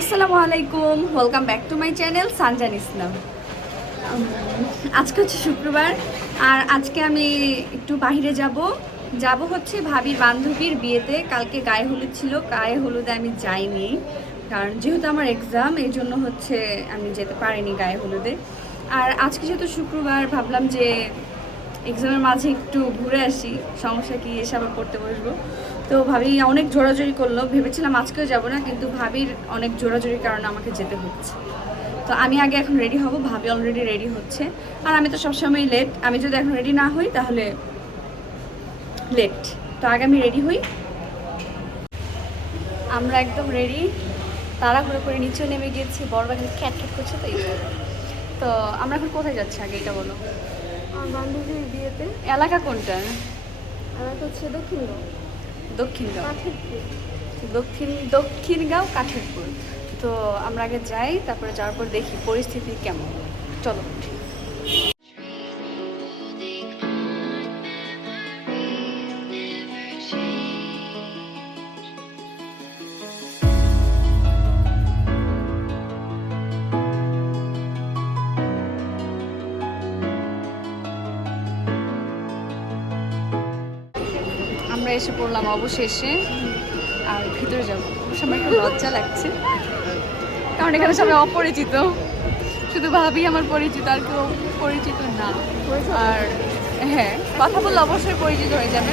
আসসালামু আলাইকুম welcome back to my channel Sanjan Islam আজকে হচ্ছে শুক্রবার, আর আজকে আমি একটু বাইরে যাব। যাব হচ্ছে ভাবির বান্ধবীর বিয়েতে, কালকে গায়ে হলুদ ছিল, গায়ে হলুদে আমি যাইনি, কারণ যেহেতু আমার এক্সাম এই জন্য হচ্ছে আমি যেতে পারিনি গায়ে হলুদে। আর আজকে যেহেতু শুক্রবার, ভাবলাম যে এক্সামের মাঝে একটু ঘুরে আসি, সমস্যা কি এসে আবার পড়তে বসবো। তো ভাবি অনেক জোরাজোরি করল। ভেবেছিলাম আজকেও যাব না কিন্তু ভাবির অনেক জোরাজোরির কারণে আমাকে যেতে হচ্ছে। তো আমি আগে এখন রেডি হব ভাবি অলরেডি রেডি হচ্ছে। আর আমি তো সবসময় লেট আমি যদি এখন রেডি না হই তাহলে লেট তো আগে আমি রেডি হই। আমরা একদম রেডি তাড়াহুড়ো করে নিচেও নেমে গিয়েছি বড় বাগান খ্যাট খ্যাট করছে তো তো আমরা এখন কোথায় যাচ্ছি আগে এটা বলো? আমার বান্ধবীর বিয়েতে। এলাকা কোনটা? আমার হচ্ছে দক্ষিণগাঁও দক্ষিণগাঁও। দক্ষিণ দক্ষিণগাঁও কাঠেরপুর। তো আমরা আগে যাই তারপরে যাওয়ার পর দেখি পরিস্থিতি কেমন। চলো। আমরা এসে পড়লাম অবশেষে। আর ভিতরে যাব। অবশ্য আমার একটু লজ্জা লাগছে। কারণ এখানে সবাই অপরিচিত। শুধু ভাবি আমার পরিচিত আর কেউ পরিচিত না। আর হ্যাঁ কথা বললে অবশ্যই পরিচিত হয়ে যাবে।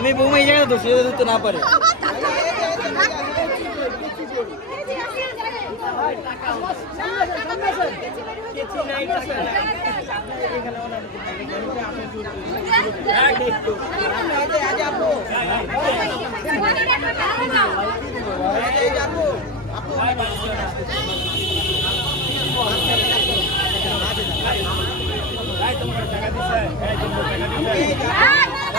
আমি বৌমা এই জায়গায় দোষী ধরতে না পারে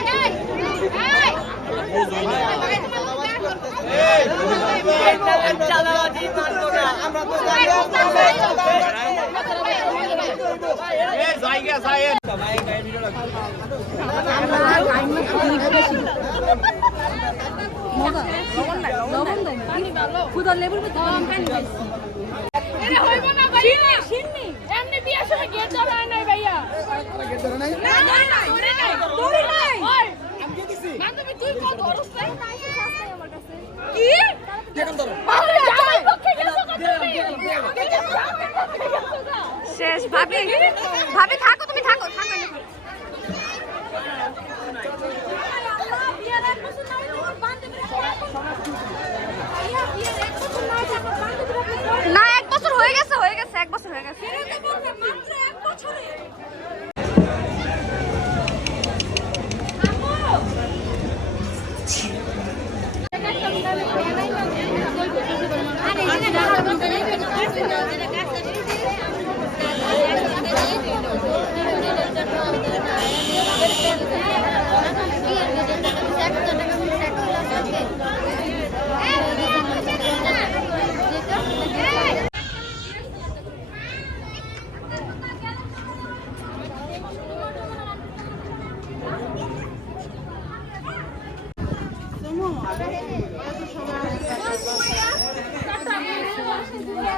এটা হইব না ভাইয়া এমনি বিয়ার সময় গেট ধরা কি? ভাবি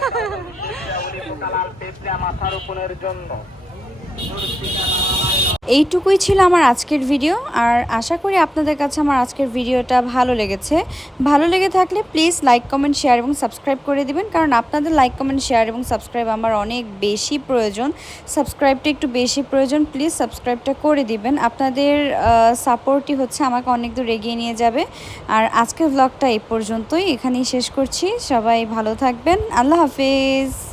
মাথা রোপণের জন্য। এইটুকুই ছিল আমার আজকের ভিডিও আর আশা করি আপনাদের কাছে আমার আজকের ভিডিওটা ভালো লেগেছে। ভালো লেগে থাকলে প্লিজ লাইক কমেন্ট শেয়ার এবং সাবস্ক্রাইব করে দিবেন, কারণ আপনাদের লাইক কমেন্ট শেয়ার এবং সাবস্ক্রাইব আমার অনেক বেশি প্রয়োজন। সাবস্ক্রাইবটা একটু বেশি প্রয়োজন প্লিজ সাবস্ক্রাইবটা করে দিবেন। আপনাদের সাপোর্টই হচ্ছে আমাকে অনেক দূর এগিয়ে নিয়ে যাবে। আর আজকের ব্লগটা এই পর্যন্তই, এখানেই শেষ করছি। সবাই ভালো থাকবেন। আল্লাহ হাফিজ।